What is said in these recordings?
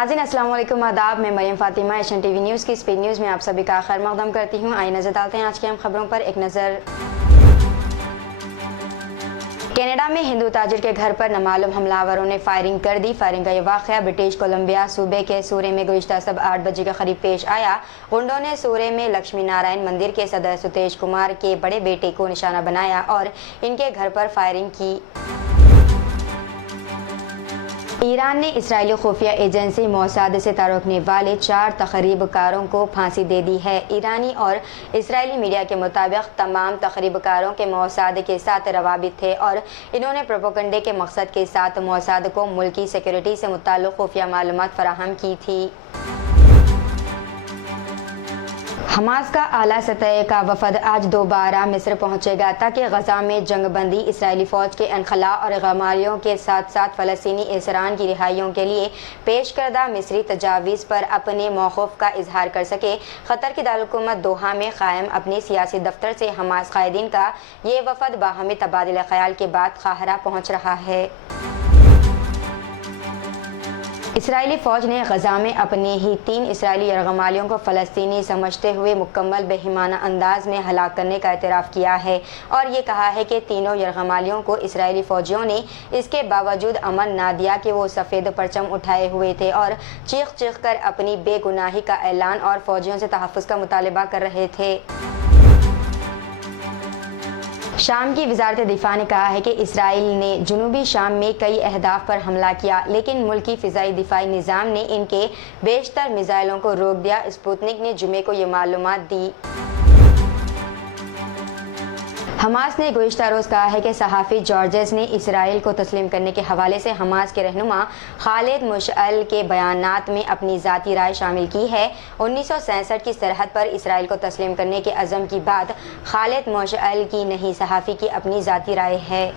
नाज़रीन अस्सलाम वालेकुम, आदाब। मैं Maryam Fatima Asian TV News की स्पीड न्यूज़ में आप सभी का खैर मक़दम करती हूँ। आइए नजर डालते हैं आज की अहम खबरों पर एक नज़र। कनाडा में हिंदू ताजिर के घर पर नामालूम हमलावरों ने फायरिंग कर दी। फायरिंग का ये वाक़या ब्रिटिश कोलंबिया सूबे के सूरे में गुज़िश्ता सब 8 बजे के करीब पेश आया। गुंडों ने सूरे में लक्ष्मी नारायण मंदिर के सदर सुतेश कुमार के बड़े बेटे को निशाना बनाया और इनके घर पर फायरिंग की। ईरान ने इस्राएली खुफिया एजेंसी मोसाद से ताल्लुक़ रखने वाले 4 तख़रीबकारों को फांसी दे दी है। ईरानी और इस्राएली मीडिया के मुताबिक तमाम तख़रीबकारों के मोसाद के साथ रवाबित थे और इन्होंने प्रोपेगेंडे के मकसद के साथ मोसाद को मुल्की सिक्योरिटी से मुताल्लिक़ खुफिया मालूमात फराहम की थी। हमास का आला सतह का वफद आज दोबारा मिस्र पहुंचेगा ताकि गजा में जंगबंदी, इसराइली फ़ौज के इनखला और गमारियों के साथ साथ फ़लस्तीनी एसरान की रिहाइयों के लिए पेश करदा मिस्री तजावीज़ पर अपने मौक़िफ़ का इजहार कर सके। क़तर की दारुलहुकूमत दोहा में क़ायम अपने सियासी दफ्तर से हमास क़ायदीन का ये वफद बाहमी तबादला ख़याल के बाद क़ाहिरा पहुँच रहा है। इसराइली फ़ौज ने गजा में अपने ही 3 इसराइली यरगमालियों को फ़लस्तीनी समझते हुए मुकम्मल बेईमाना अंदाज में हलाक करने का एतराफ़ किया है और ये कहा है कि तीनों यरगमालियों को इसराइली फ़ौजियों ने इसके बावजूद अमन ना दिया कि वो सफ़ेद परचम उठाए हुए थे और चीख चीख कर अपनी बेगुनाही का ऐलान और फ़ौजियों से तहफ़्फ़ुज़ का मुतालबा कर रहे थे। शाम की वज़ारत दिफ़ा ने कहा है कि इसराइल ने जनूबी शाम में कई अहदाफ पर हमला किया, लेकिन मुल्की फ़िज़ाई दिफ़ाई निज़ाम ने इनके बेशतर मिज़ाइलों को रोक दिया। स्पुतनिक ने जुमे को ये मालूमात दी। हमास ने गुज़िश्ता रोज़ कहा है कि सहाफ़ी जॉर्जेस ने इसराइल को तस्लीम करने के हवाले से हमास के रहनुमा खालिद मुशअल के बयानात में अपनी ज़ाती राय शामिल की है। 1967 की सरहद पर इसराइल को तस्लीम करने के अज़म की बात खालिद मुशअल की नहीं, सहाफ़ी की अपनी ज़ाती राय है।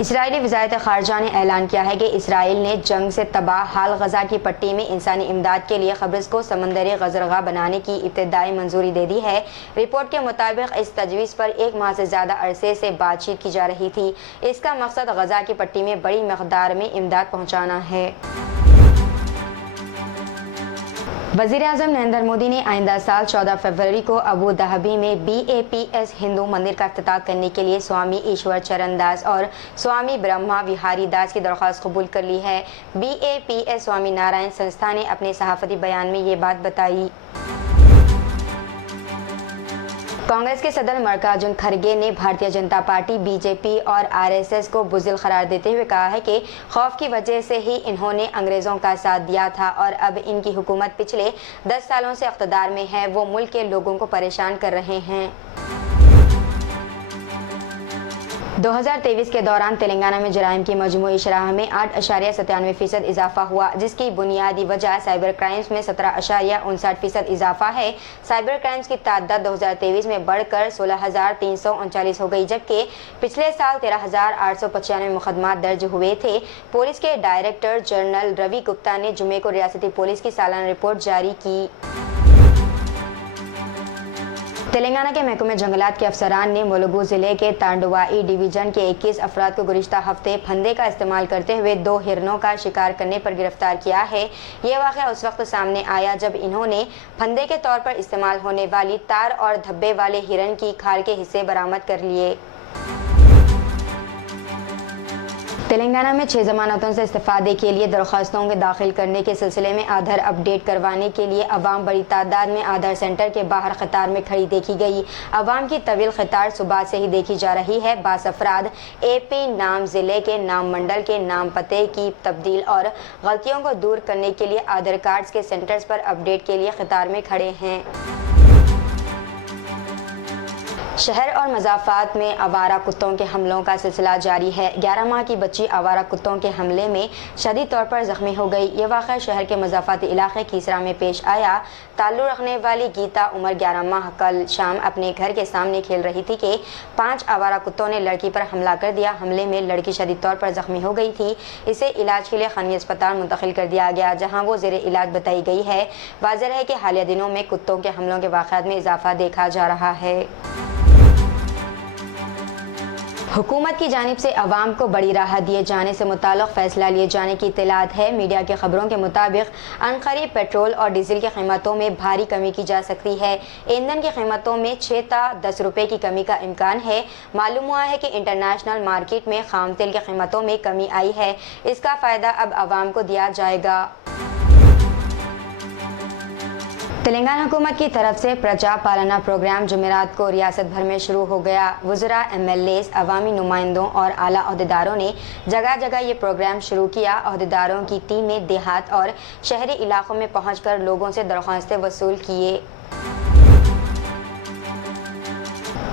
इसराइली वज़ारत ख़ारजा ने ऐलान किया है कि इसराइल ने जंग से तबाह हाल गजा की पट्टी में इंसानी इमदाद के लिए क़ब्रिस को समंदरी गुज़रगाह बनाने की इब्तिदाई मंजूरी दे दी है। रिपोर्ट के मुताबिक इस तजवीज़ पर 1 माह से ज़्यादा अरसे से बातचीत की जा रही थी। इसका मकसद गजा की पट्टी में बड़ी मक़दार में इमदाद पहुँचाना है। वज़ीर-ए-आज़म नरेंद्र मोदी ने आइंदा साल 14 फरवरी को अबू धाबी में BAPS हिंदू मंदिर का इफ्तिताह करने के लिए स्वामी ईश्वर चरण दास और स्वामी ब्रह्मा विहारी दास की दरख्वास्त कबूल कर ली है। BAPS स्वामी नारायण संस्था ने अपने सहाफ़ती बयान में ये बात बताई। कांग्रेस के सदर मल्लिकार्जुन खड़गे ने भारतीय जनता पार्टी, BJP और RSS को बुज़दिल करार देते हुए कहा है कि खौफ की वजह से ही इन्होंने अंग्रेज़ों का साथ दिया था और अब इनकी हुकूमत पिछले 10 सालों से इक़्तिदार में है, वो मुल्क के लोगों को परेशान कर रहे हैं। 2023 के दौरान तेलंगाना में जराइम की मजमूई शरह में 8.97% इजाफा हुआ, जिसकी बुनियादी वजह साइबर क्राइम्स में 17.59% इजाफा है। साइबर क्राइम्स की तादाद 2023 में बढ़कर 16,339 हो गई, जबकि पिछले साल 13,895 मुकदमा दर्ज हुए थे। पुलिस के डायरेक्टर जनरल रवि गुप्ता ने जुमे को रियासती पुलिस की सालाना रिपोर्ट जारी की। तेलंगाना के महकमे जंगलात के अफसरान ने मुलुगु ज़िले के तांडवाई डिवीज़न के 21 अफराद को गुज़िश्ता हफ्ते फंदे का इस्तेमाल करते हुए 2 हिरणों का शिकार करने पर गिरफ्तार किया है। ये वाक़या उस वक्त सामने आया जब इन्होंने फंदे के तौर पर इस्तेमाल होने वाली तार और धब्बे वाले हिरण की खाल के हिस्से बरामद कर लिए। तेलंगाना में 6 ज़मानतों से इस्तीफ़ादे के लिए दरख्वास्तों के दाखिल करने के सिलसिले में आधार अपडेट करवाने के लिए अवाम बड़ी तादाद में आधार सेंटर के बाहर कतार में खड़ी देखी गई। अवाम की तवील कतार सुबह से ही देखी जा रही है। बास अफराद AP नाम, ज़िले के नाम, मंडल के नाम, पते की तब्दील और गलतियों को दूर करने के लिए आधार कार्ड्स के सेंटर्स पर अपडेट के लिए कतार में खड़े हैं। शहर और मज़ाफ़ात में आवारा कुत्तों के हमलों का सिलसिला जारी है। 11 माह की बच्ची आवारा कुत्तों के हमले में शदीद तौर पर ज़ख्मी हो गई। ये वाक़या शहर के मज़ाफ़ाती इलाके कीसरा में पेश आया। ताल्लुक़ रखने वाली गीता उमर 11 माह कल शाम अपने घर के सामने खेल रही थी कि 5 आवारा कुत्तों ने लड़की पर हमला कर दिया। हमले में लड़की शदीद तौर पर ज़ख्मी हो गई थी। इसे इलाज के लिए खानी अस्पताल मुंतकिल कर दिया गया, जहाँ वो ज़ेर इलाज बताई गई है। वाज़ेह है कि हालिया दिनों में कुत्तों के हमलों के वाक़यात में इजाफा देखा जा रहा है। हुकूमत की जानिब से अवाम को बड़ी राहत दिए जाने से मुताल्लिक़ फैसला लिए जाने की इत्तलात है। मीडिया की खबरों के मुताबिक अनक़रीब पेट्रोल और डीजल की कीमतों में भारी कमी की जा सकती है। ईंधन की कीमतों में 6 ta 10 रुपये की कमी का इम्कान है। मालूम हुआ है कि इंटरनेशनल मार्केट में खाम तेल की कीमतों में कमी आई है। इसका फ़ायदा अब अवाम को दिया जाएगा। तेलंगाना हुकूमत की तरफ से प्रजा पालना प्रोग्राम जुमेरात को रियासत भर में शुरू हो गया। वज़रा, MLAs, अवामी नुमाइंदों और आला अहदेदारों ने जगह जगह ये प्रोग्राम शुरू किया। अहदेदारों की टीमें देहात और शहरी इलाकों में पहुंचकर लोगों से दरख्वास्तें वसूल किए।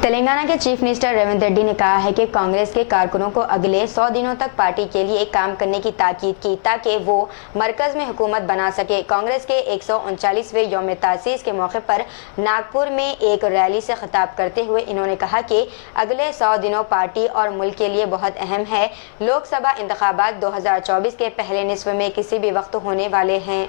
तेलंगाना के चीफ मिनिस्टर रेवंत रेड्डी ने कहा है कि कांग्रेस के कारकुनों को अगले 100 दिनों तक पार्टी के लिए काम करने की ताकीद की ताकि वो मरकज में हुकूमत बना सके। कांग्रेस के 139वें यौम तासीस के मौके पर नागपुर में एक रैली से खिताब करते हुए इन्होंने कहा कि अगले 100 दिनों पार्टी और मुल्क के लिए बहुत अहम है। लोकसभा इंतखाबात 2024 के पहले निस्फ में किसी भी वक्त होने वाले हैं।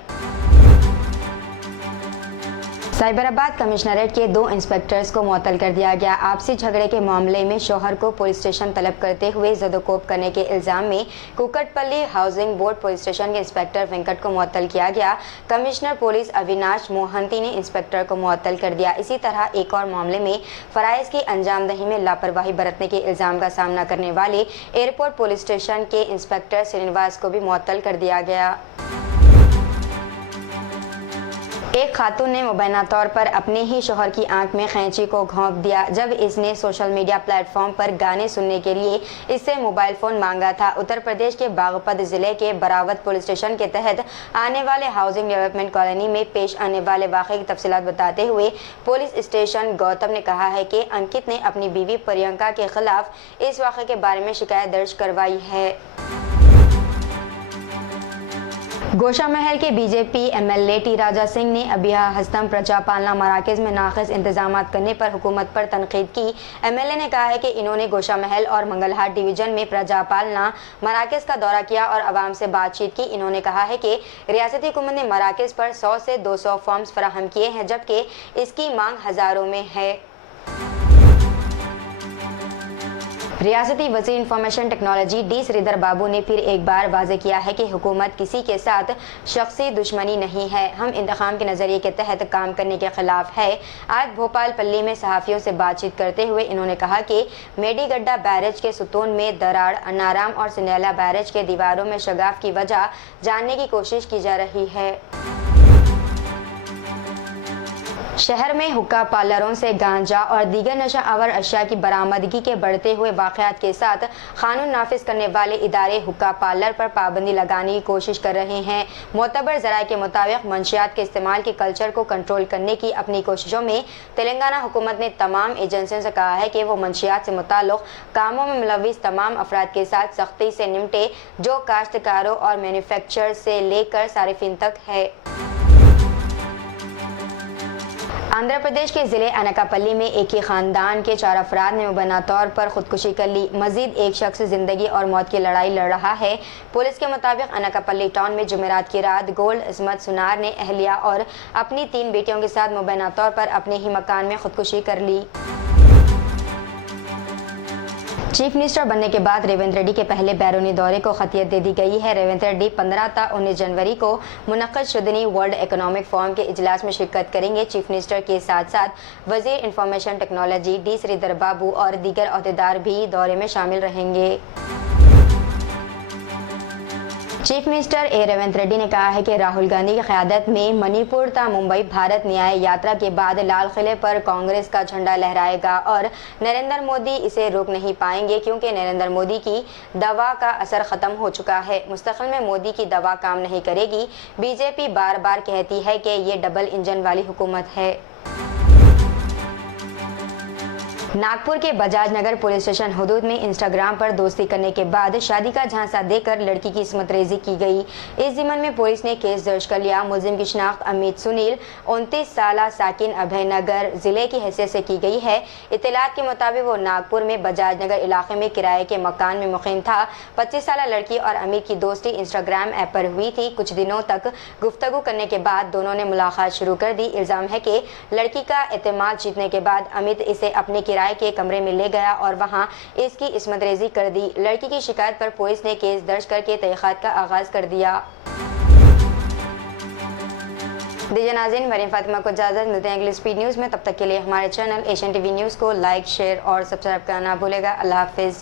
साइबराबाद कमिश्नरेट के 2 इंस्पेक्टर्स को मुअत्तल कर दिया गया। आपसी झगड़े के मामले में शौहर को पुलिस स्टेशन तलब करते हुए ज़दोकोब करने के इल्ज़ाम में Kukatpally housing board police station के इंस्पेक्टर वेंकट को मुअत्तल किया गया। कमिश्नर पुलिस अविनाश मोहंती ने इंस्पेक्टर को मुअत्तल कर दिया। इसी तरह एक और मामले में फ़राइज़ की अंजामदही में लापरवाही बरतने के इल्ज़ाम का सामना करने वाले एयरपोर्ट पुलिस स्टेशन के इंस्पेक्टर श्रीनिवास को भी मुअत्तल कर दिया गया। एक खातून ने मुबैना तौर पर अपने ही शौहर की आंख में खैंची को घोंप दिया जब इसने सोशल मीडिया प्लेटफॉर्म पर गाने सुनने के लिए इससे मोबाइल फ़ोन मांगा था। उत्तर प्रदेश के बागपत ज़िले के बरावत पुलिस स्टेशन के तहत आने वाले हाउसिंग डेवलपमेंट कॉलोनी में पेश आने वाले वाक़े की तफसीलात बताते हुए पुलिस स्टेशन गौतम ने कहा है कि अंकित ने अपनी बीवी प्रियंका के खिलाफ इस वाक़े के बारे में शिकायत दर्ज करवाई है। गोशा महल के BJP MLA T Raja Singh ने अबिहा हस्तम प्रजा पालना मराकज़ में नाक़िस इंतजाम करने पर हुकूमत पर तनकीद की। MLA ने कहा है कि इन्होंने गोशा महल और मंगलहाट डिवीज़न में प्रजा पालना मराकज़ का दौरा किया और आवाम से बातचीत की। इन्होंने कहा है कि रियासती हुकूमत ने मराकज़ पर 100 से 200 फॉर्म्स फराहम किए हैं जबकि इसकी मांग हज़ारों में है। रियासती वज़ीर इंफॉर्मेशन टेक्नोलॉजी D श्रीधर बाबू ने फिर एक बार वाज़े किया है कि हुकूमत किसी के साथ शख्सी दुश्मनी नहीं है, हम इंतकाम के नज़रिए के तहत काम करने के ख़िलाफ़ है। आज भोपाल पल्ली में सहाफ़ियों से बातचीत करते हुए इन्होंने कहा कि मेडीगड्डा बैरेज के सुतून में दरार, अनाराम और सिनेला बैरेज के दीवारों में शगाफ की वजह जानने की कोशिश की जा रही है। शहर में हुक्का पार्लरों से गांजा और दीगर नशा आवर अशिया की बरामदगी के बढ़ते हुए वाक़यात के साथ कानून नाफिज करने वाले इदारे हुक्का पार्लर पर पाबंदी लगाने की कोशिश कर रहे हैं। मोतबर ज़राए के मुताबिक मंशियात के इस्तेमाल के कल्चर को कंट्रोल करने की अपनी कोशिशों में तेलंगाना हुकूमत ने तमाम एजेंसियों से कहा है कि वो मंशियात से मुताल्लिक़ कामों में मुलव्विस तमाम अफराद के साथ सख्ती से निपटे जो काश्तकारों और मैन्युफैक्चरर से लेकर सारिफिन तक है। आंध्र प्रदेश के ज़िले अनकापल्ली में एक ही ख़ानदान के 4 अफराद ने मुबैना तौर पर खुदकुशी कर ली। मज़ीद एक शख्स ज़िंदगी और मौत की लड़ाई लड़ रहा है। पुलिस के मुताबिक अनकापल्ली टाउन में जुमेरात की रात गोल्ड इस्मत सुनार ने अहलिया और अपनी 3 बेटियों के साथ मुबैना तौर पर अपने ही मकान में खुदकुशी कर ली। चीफ मिनिस्टर बनने के बाद रेवंत रेड्डी के पहले बैरूनी दौरे को खतियत दे दी गई है। रेवंत रेड्डी 15 ta 19 जनवरी को मुनक़्क़द शुदनी वर्ल्ड इकोनॉमिक फोरम के इजलास में शिरकत करेंगे। चीफ मिनिस्टर के साथ साथ वज़ीर इंफॉर्मेशन टेक्नोलॉजी D श्रीधर बाबू और दीगर अहदेदार भी दौरे में शामिल रहेंगे। चीफ मिनिस्टर रेवंत रेड्डी ने कहा है कि राहुल गांधी की क़यादत में मणिपुर ता मुंबई भारत न्याय यात्रा के बाद लाल किले पर कांग्रेस का झंडा लहराएगा और नरेंद्र मोदी इसे रोक नहीं पाएंगे क्योंकि नरेंद्र मोदी की दवा का असर ख़त्म हो चुका है। मुस्तक़बिल में मोदी की दवा काम नहीं करेगी। बीजेपी बार बार कहती है कि ये डबल इंजन वाली हुकूमत है। नागपुर के बजाज नगर पुलिस स्टेशन हुदूद में इंस्टाग्राम पर दोस्ती करने के बाद शादी का झांसा देकर लड़की की इस्मत रेजी की गई। इस ज़िम्मन में पुलिस ने केस दर्ज कर लिया। मुलजिम की शिनाख्त अमित सुनील 29 साला साकिन अभयनगर ज़िले की हैसियत से की गई है। इत्तलात के मुताबिक वो नागपुर में बजाज नगर इलाके में किराए के मकान में मुक़ीम था। 25 साला लड़की और अमित की दोस्ती इंस्टाग्राम ऐप पर हुई थी। कुछ दिनों तक गुफ्तगू करने के बाद दोनों ने मुलाकात शुरू कर दी। इल्ज़ाम है कि लड़की का एतमाद जीतने के बाद अमित इसे अपने کرائے کے کمرے میں لے گیا اور وہاں اس کی عصمت ریزی کر دی۔ لڑکی کی شکایت پر پولیس نے کیس درج کر کے تحقیقات کا آغاز کر دیا۔ دیجیے ناظرین، مریم فاطمہ کو اجازت، ملتے ہیں اگلی سپیڈ نیوز میں۔ تب تک کے لیے ہمارے channel Asian T V news کو لائک، شیئر اور سبسکرائب کرنا نہ بھولے گا۔ اللہ حافظ۔